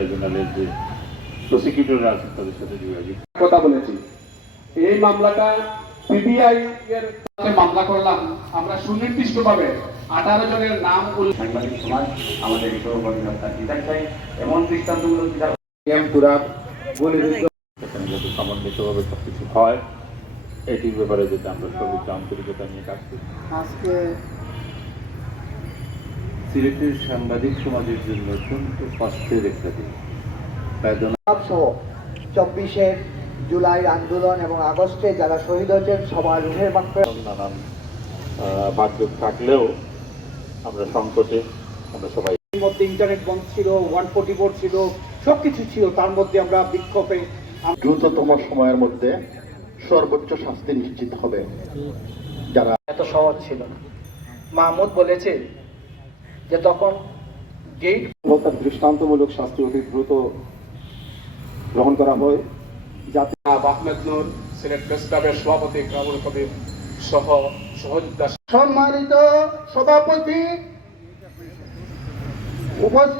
ট্রাইব্যুনালের যে প্রসিকিউটররা আছেন তাদের সাথে যোগাযোগ। কথা বলেছি। এই মামলাটা সিবিআই এর মামলা করলাম। আমরা সুনির্দিষ্টভাবে আঠারো জনের নাম সাংবাদিক সমাজ আমাদের বিচার চাই এমন দৃষ্টান্তমূলক বিচার এখানে যাতে সমন্বিতভাবে সব হয় এটির ব্যাপারে যাতে আমরা সর্বোচ্চ আন্তরিকতা নিয়ে কাজ করি। আজকে সিলেটের সাংবাদিক সমাজের জন্য অত্যন্ত কষ্টের একটা দিন। বেদনা সহ চব্বিশে জুলাই আন্দোলন এবং আগস্টে যারা শহীদ হয়েছেন সবার রুহের মাত্রা নানান আহ, থাকলেও আমরা সংকটে আমরা সবাই মধ্যে ইন্টারনেট বন্ধ ছিল ওয়ান ফোর্টি ফোর ছিল সবকিছু ছিল তার মধ্যে আমরা বিক্ষোভে দ্রুততম সময়ের মধ্যে সর্বোচ্চ শাস্তি নিশ্চিত হবে। যারা এত সহজ ছিল না। মাহমুদ বলেছে যে তখন গেট তার দৃষ্টান্তমূলক শাস্তি অতি দ্রুত গ্রহণ করা হয়। যাতে আহমেদ নূর সিলেট প্রেস ক্লাবের সভাপতি কামরুল কবির সহ সহযোদ্ধা সম্মানিত সভাপতি উপস্থিত